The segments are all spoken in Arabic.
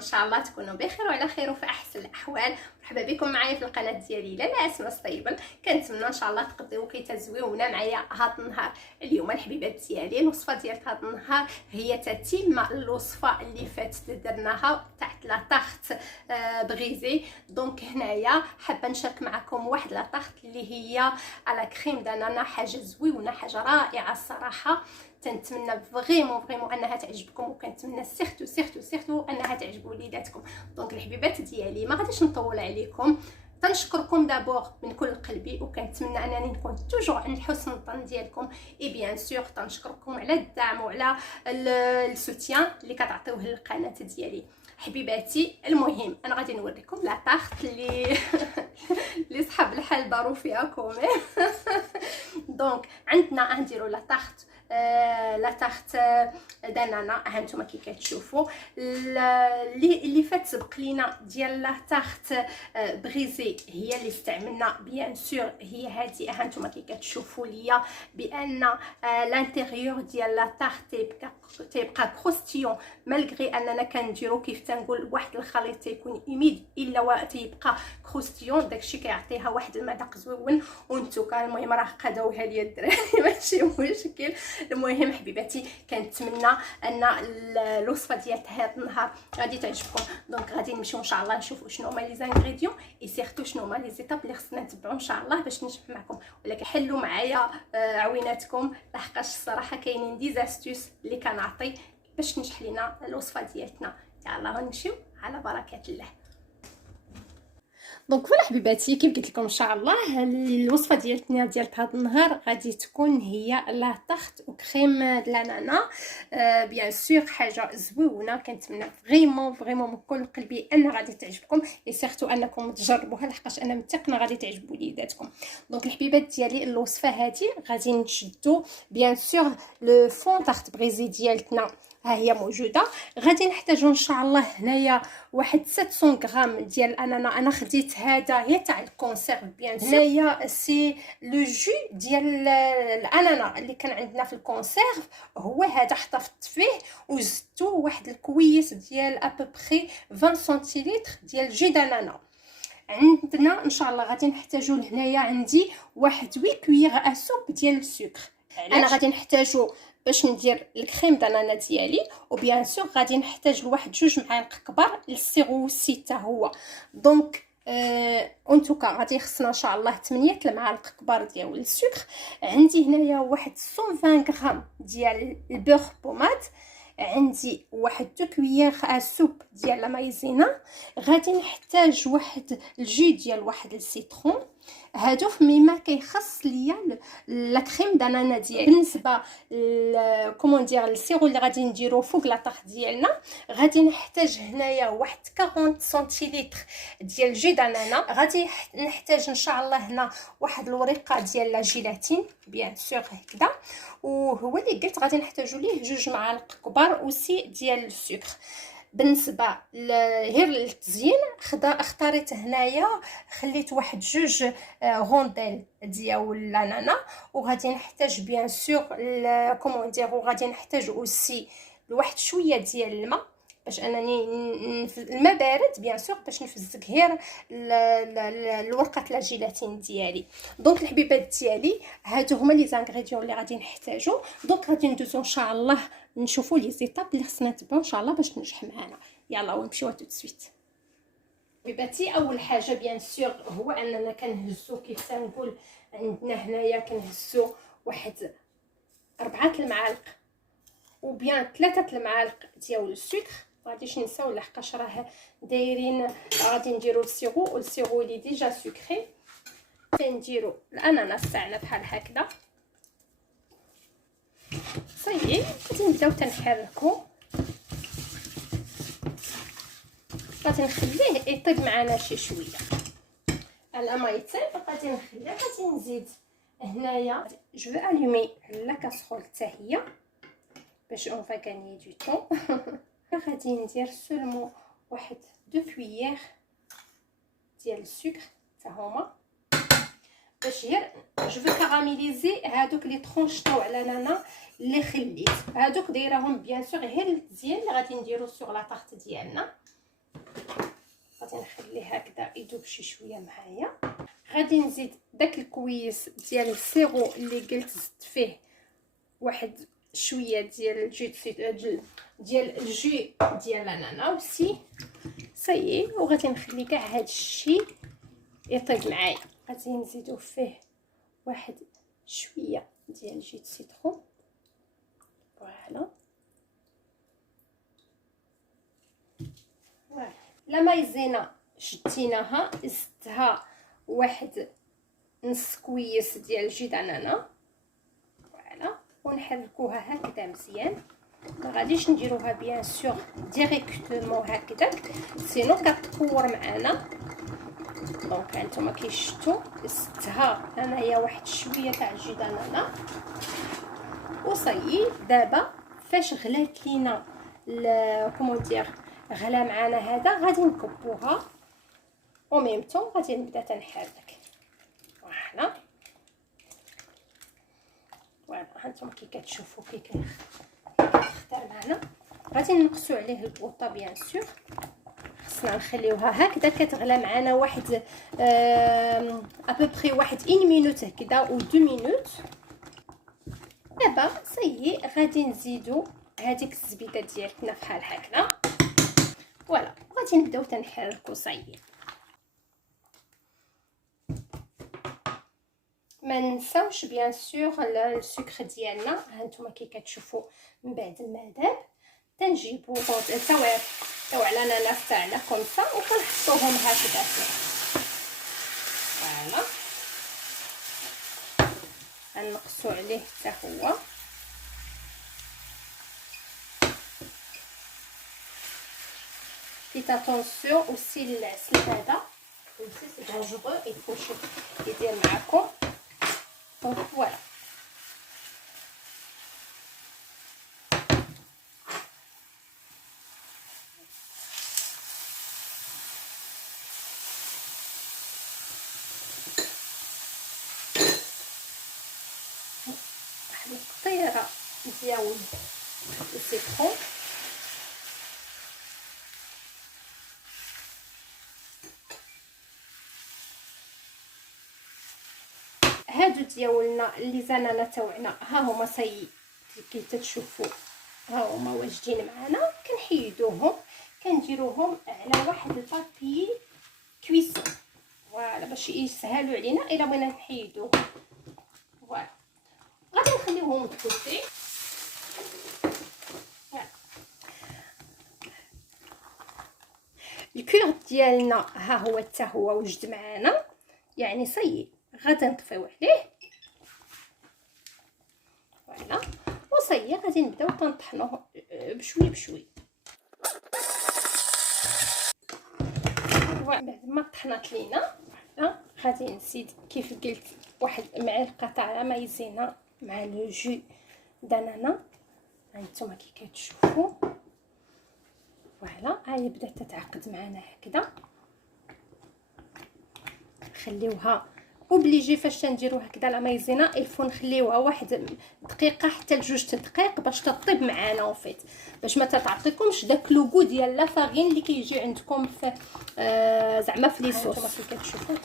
ان شاء الله تكونوا بخير وعلى خير وفي احسن الاحوال. مرحبا بكم معايا في القناه ديالي لاله اسماء ستيبل. كنتمنى ان شاء الله تقضيو كيتزويونا معايا هذا النهار. اليوم الحبيبات ديالي الوصفه ديال هذا النهار هي تتمه الوصفه اللي فاتت درناها تحت لا طاخت بغيزي. دونك هنايا حابه نشارك معكم واحد لا طاخت اللي هي على كريم دانانا، حاجه زويونه حاجه رائعه الصراحه. تنتمنى فريمون انها تعجبكم، وكنتمنى سيرتو انها تعجب وليداتكم. دونك الحبيبات ديالي ما غاديش نطول عليكم، تنشكركم دابور من كل قلبي، وكنتمنى انني نكون توجور عند حسن الظن ديالكم. اي بيان سور تنشكركم على الدعم وعلى السوتيان اللي كتعطيوه للقناه ديالي. حبيباتي المهم انا غادي نوريكم لا طاخت اللي صحاب الحال داروا فيها كومي. دونك عندنا غنديروا لا طاخت لا طاخت دانانا. ها نتوما كي كتشوفوا اللي فات سبق لينا ديال لا طاخت بغيزي هي اللي استعملنا بيان سور هي هذه. ها نتوما كي كتشوفوا ليا بان لانتيريور ديال لا طاخت تيبقى كروستيون مالغري اننا كنديرو كيف تنقول واحد الخليط تيكون ايميد الا تيبقى كروستيون. داكشي كيعطيها واحد المذاق زوين. وانتوما المهم راه قادوها ليا الدراري ماشي مشكل. المهم حبيباتي كنتمنى ان الوصفه ديال هذا النهار غادي تعجبكم. دونك غادي نمشيو ان شاء الله نشوفوا شنو هما لي زانغريديون اي سيرتو شنو هما لي زيتاب اللي خصنا نتبعوا ان شاء الله باش نجح معكم. ولكن حلوا معايا عويناتكم لحقاش الصراحه كاينين دي زاستوس اللي كنعطي باش تنجح لينا الوصفه ديالتنا. يلا نمشيو على بركه الله. دونك فوالا حبيباتي كيف قلت لكم ان شاء الله الوصفه ديالتنا ديال هذا النهار غادي تكون هي لا طاخت وكريم الانانا. بيان سور حاجه زويونه كنتمنى فريمون من كل قلبي ان غادي تعجبكم، اي سيرتو انكم تجربوها لحقاش انا متيقنه غادي تعجب وليداتكم. دونك الحبيبات ديالي الوصفه هذه غادي نشدو بيان سور لو فون طاخت بغيزي ديالتنا ها هي موجوده. غادي نحتاجو ان شاء الله هنايا واحد 700 غرام ديال الانانا. انا خديت هذا هي تاع الكونسيرف بيان سور. هنايا سي لو جو ديال الانانا اللي كان عندنا في الكونسيرف هو هذا، احتفظت فيه وزدتو واحد الكويس ديال ابوبري 20 سنتيلتر ديال جو دانانا. عندنا ان شاء الله غادي نحتاجو هنايا عندي واحد 8 كويير اسوب ديال السكر. انا غادي نحتاجو باش ندير الكريم دانانا ديالي، وبيان سور غادي نحتاج لواحد 2 معالق كبار السيرو 6 هو. دونك اونتوكا غادي يخصنا ان شاء الله 8 المعالق كبار ديال السكر. عندي هنايا واحد 120 غرام ديال البور بوماد. عندي واحد 2 كويير اسوب ديال لا مايزينا. غادي نحتاج واحد الجي ديال واحد السيترون. هادو فيما كيخص ليا لا كريم دانانا ديالي. بالنسبه كومون دير السيرو اللي غادي نديرو فوق لا طاخ ديالنا غادي نحتاج هنايا واحد 40 سنتيلتر ديال جي دانانا. غادي نحتاج ان شاء الله هنا واحد الورقه ديال لا جيلاتين بيان سور هكذا. وهو اللي قلت غادي نحتاجو ليه 2 معالق كبار اوسي ديال السكر. بالنسبه غير للتزيين اختاريت هنايا خليت واحد 2 غونديل ديال الانانا. وغادي نحتاج بيان سور كومون ديرو غادي نحتاج اوسي واحد شويه ديال الماء باش انني الماء بارد بيان سور باش نفزك غير الورقه لا جيلاتين ديالي. دونك الحبيبات ديالي هادو هما لي زانغريديون اللي غادي نحتاجو. دونك غادي ندوزو ان شاء الله نشوفوا لي زيتاب اللي خصنا نتبعوا ان شاء الله باش تنجح معنا. يلا ونمشيو تو سويت. حبيباتي اول حاجه بيان سور هو اننا كنهزو كيف تنقول عندنا هنايا كنهزو واحد 4 المعالق وبيان 3 المعالق ديال السكر. غاديش ننساو لحقاش راه دايرين غادي نديرو السيرو والسيرو اللي ديجا سكري. نديرو الاناناس تاعنا بحال هكذا صايي. غادي نبداو تنحركو. غادي نخليه يطيب معنا شي شويه على ما يطيب. غادي نخليه غادي نزيد هنايا جو الومي لا كاسرول حتى هي باش اون فا غاني دو طون. غادي ندير سولمون واحد 2 كويير ديال السكر حتى هما باش غير جو فو كاراميليزي هادوك لي طرونش تاع الانانا اللي خليت. هادوك دايرهم بيان سور غير التزيين اللي غادي نديرو سور لا طارت ديالنا. غادي نخليه هكذا يذوب شي شويه معايا. غادي نزيد داك الكويس ديال السيرو اللي قلت زدت فيه واحد شويه ديال الجي ديال الانانا وسي صايي. وغادي نخلي كاع هاد الشيء يطيب معايا. غادي نزيدو فيه واحد شويه ديال جي سيترون. فوالا لا مايزينا شديناها زدتها واحد نص كويس ديال الجي دانانا. فوالا ونحركوها هكذا مزيان. ما غاديش نديروها بيان سور ديريكتومون هكذاك سينو كتكور معانا. دونك هانتوما كيشتو زدتها انايا واحد شويه تاع الجي دانانا وصايي. دابا فاش غلات لينا كومون دير غلا معانا هذا غادي نكبوها او ميم طون غادي نبدا تنحرك. فوالا هانتوما كي كتشوفوا كي كيختار معنا. غادي نقصوا عليه البوطه بيان سور. خصنا نخليوها هكذا كتغلى معنا واحد ابوبري واحد 1 مينوت هكذا او 2 مينوت. دابا صايي غادي نزيدو هذيك الزبيده ديالتنا بحال هكذا. فوالا غادي نبداو تنحركو. صايي ما ننساوش بيان سور السكر ديالنا. هانتوما كي كتشوفوا من بعد ما داب تنجيبو تاو على الاناناس تاعنا كومسا وكنحطوهم هكذا فيه. فوالا غنقصوا عليه حتى هو. فيت اتونسيون اوسي العسل هذا سي دونجورو يفوش يدير معاكم. دونك فوالا واحد القطيره ديال السيترون. هادو ديالنا اللي زنانه تاوعنا ها هما صاي كي تتشوفوا ها هما واجدين معنا. كنحيدوهم كنديروهم على واحد البابي كويسون. فوالا باش يسهلوا علينا الا بغينا نحيدوهم. فوالا غادي نخليوهم دكوتي. الكور ديالنا ها هو حتى هو وجد معنا يعني صاي. غادي نطفيو عليه. فوالا وصاي غادي نبداو تنطحنوه بشوي بشوي. بعد ما طحنات لينا غادي نزيد كيف قلت واحد معلقه تاع مايزينا مع لو جو دانانا. هانتوما كي كتشوفوا فوالا هاهي بدات تتعقد معنا هكذا. نخليوها اوبليجي فاش تنديروا هكذا لا مايزينا الفو نخليوها واحد دقيقه حتى لجوج دقائق باش تطيب معانا وفيت باش ما تعطيكمش داك لوغو ديال لا فارين اللي كيجي عندكم في زعما في لي صوص. كما كتشوفوا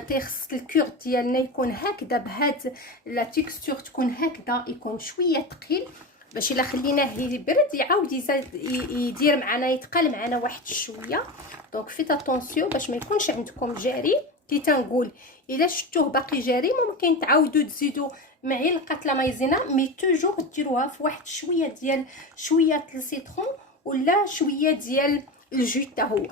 تيخص الكور ديالنا يكون هكذا بهاد لا تيكستور تكون هكذا يكون شويه ثقيل باش الا خليناه يبرد يعاود يدير معنا يتقل معنا واحد شويه. دونك فيت اتونسيون باش ما يكونش عندكم جاري. كي تنقول الا شفتوه باقي جاري ممكن تعاودوا تزيدوا معلقه لا مايزينا مي توجور ديروها في واحد شويه السيترون ولا شويه ديال الجو حتى هو.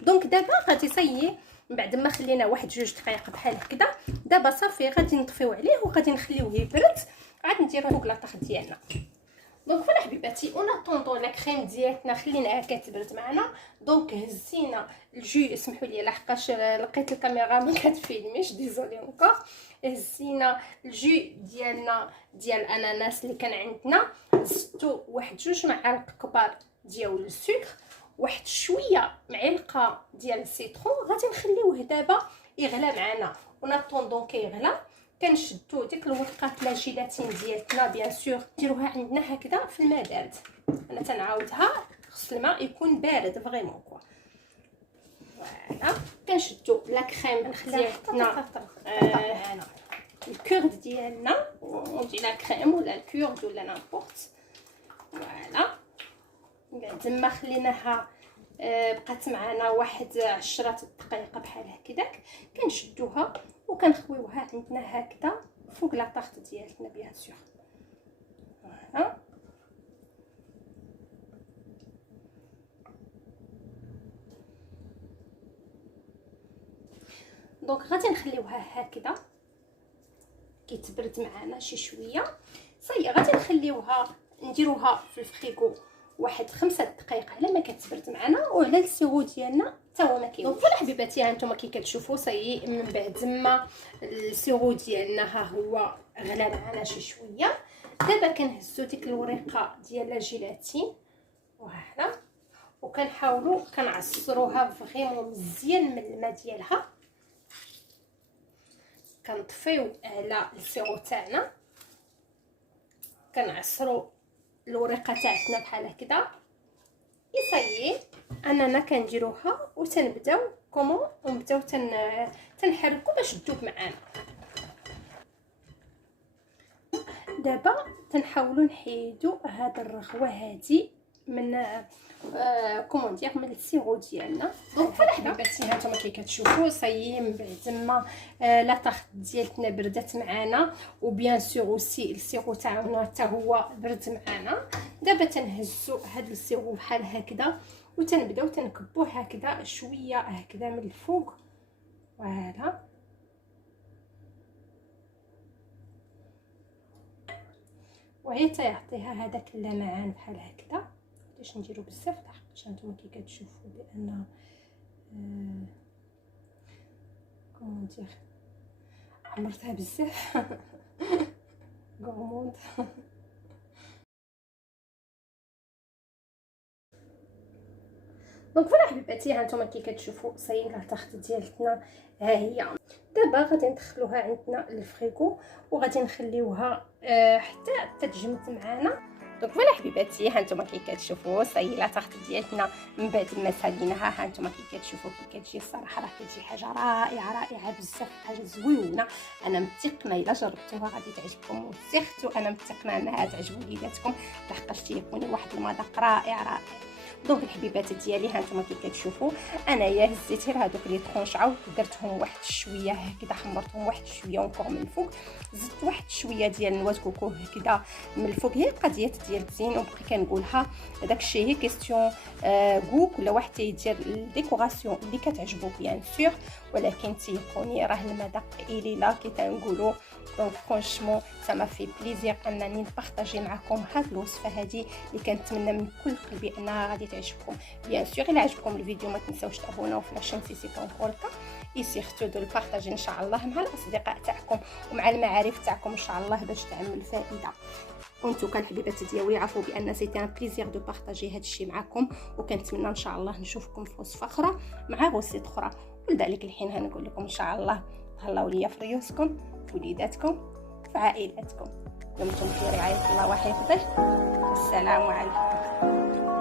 دونك دابا غادي صايي بعد ما خلينا واحد جوج دقائق بحال هكذا. دابا صافي غادي نطفيو عليه وغادي نخليوه يبرد عاد نديرو فوق لاطاغ ديالنا. دونك فوالا حبيباتي اون اطوندون لا كريم ديالتنا خليناها كتبرد معنا. دونك هزينا الجو. اسمحوا لي لحقاش لقيت الكاميرا ما كتفيلميش ديزولي اونكور. هزينا الجو ديالنا ديال الاناناس اللي كان عندنا. زدتو واحد جوج معالق كبار ديال السكر واحد شويه معلقه ديال السيترون. غادي نخليوه دابا يغلى معنا ونطوندون كيغلى. كنشدو ديك الورقات لا جيلاتين ديالتنا بيان سور ديروها عندنا هكذا في الماء بارد. انا تنعاودها خص الماء يكون بارد فريمون كوا. فوالا كنشدو لا كريم ديالنا الكورد ديالنا ونجي لا كريم ولا الكورد ولا نابورت. فوالا تما خليناها بقات معنا واحد 10 دقائق بحال هكذاك. كنشدوها وكنخويوها عندنا هكذا فوق لا طاخت ديالنا بيان سور. فوالا دونك غادي نخليوها هكذا كيتبرد معنا شي شويه. صاي غادي نخليوها نديروها في الفريغو واحد 5 دقائق على ما كتبرد معنا وعلى السيرو ديالنا حتى هو ما كيوقفش. دونك فوالا حبيباتي ها نتوما كي كتشوفوا صاي من بعد ما السيرو ديالنا ها هو غلا معنا شي شويه. دابا كنهزو ديك الورقه ديال لا جيلاتين فوالا وكنحاولوا كنعصروها فريمون مزيان من الماء ديالها. كنطفيو على السيرو تاعنا كنعصروا الورقه تاعتنا بحال هكذا. يصايي اننا كنديروها وتنبداو كومون ونبداو تنحركوا باش تذوب معانا. دابا تنحاولوا نحيدوا هاد الرغوه هادي من كومون دير من السيرو ديالنا. دونك فوالا حبيباتي ها نتوما كي كتشوفوا صايي من بعد ما لا طاخت ديالتنا بردات معنا وبيان سور اوسي السيرو تاعنا حتى هو برد معنا. دابا تنهزوا هاد السيرو بحال هكذا وتنبداو تنكبوه هكذا شويه هكذا من الفوق. فوالا وهي تيعطيها هذاك اللمعان بحال هكذا. باش نديرو بزاف لحقاش نتوما كي كتشوفوا بان كومون دير عمرتها بزاف غورموند. دونك فوالا حبيباتي ها نتوما كي كتشوفوا صايي لا طاخت ديالتنا ها هي. دابا غادي ندخلوها عندنا للفريغو وغادي نخليوها حتى تتجمد معنا. دونك فوالا حبيباتي ها نتوما كي كتشوفوا صايي لا طاخت ديالتنا من بعد ما ساليناها. ها نتوما كي كتشوفوا كي كتجي الصراحه راه كتجي حاجه رائعه بزاف حاجه زويونه. انا متيقنه الا جربتوها غادي تعجبكم وسيرتو انا متيقنه انها تعجب وليداتكم لحقاش تيكون واحد المذاق رائع. دونك الحبيبات ديالي ها نتوما كي كتشوفوا انايا هزيت غير هذوك لي طرونش عاود درتهم واحد شويه هكذا حمرتهم واحد شويه ونكور من الفوق. زدت واحد شويه ديال نواه كوكو هكذا من الفوق. هي القضيه ديال الزين وبقي كنقولها داك الشيء هي كيستيون غوك ولا واحد تيدير الديكوراسيون اللي كتعجبو بيان سور ولكن تيقوني راه المذاق الي لا كي تنقولوا. دونك فرانشمون سما في بليزير انني نبارطاجي معكم هاد الوصفه هذه اللي كنتمنى من كل قلبي انها غادي تعجبكم. بيان سور الا عجبكم الفيديو ما تنساوش تابوناو في لاشين سي كونكولكا اي سيرتو دو البارطاجي ان شاء الله مع الاصدقاء تاعكم ومع المعارف تاعكم ان شاء الله باش تعمل فائده. وانتو كالحبيبات ديالي عرفوا بان سيتي ان بليزير دو بارطاجي هاد الشيء معكم وكنتمنى ان شاء الله نشوفكم في وصفه اخرى مع غوصيت اخرى. ولذلك الحين هنقول لكم ان شاء الله تهلاو ليا في ريوسكم في وليداتكم في عائلاتكم. دمتم في رعايه الله وحفظه. السلام عليكم.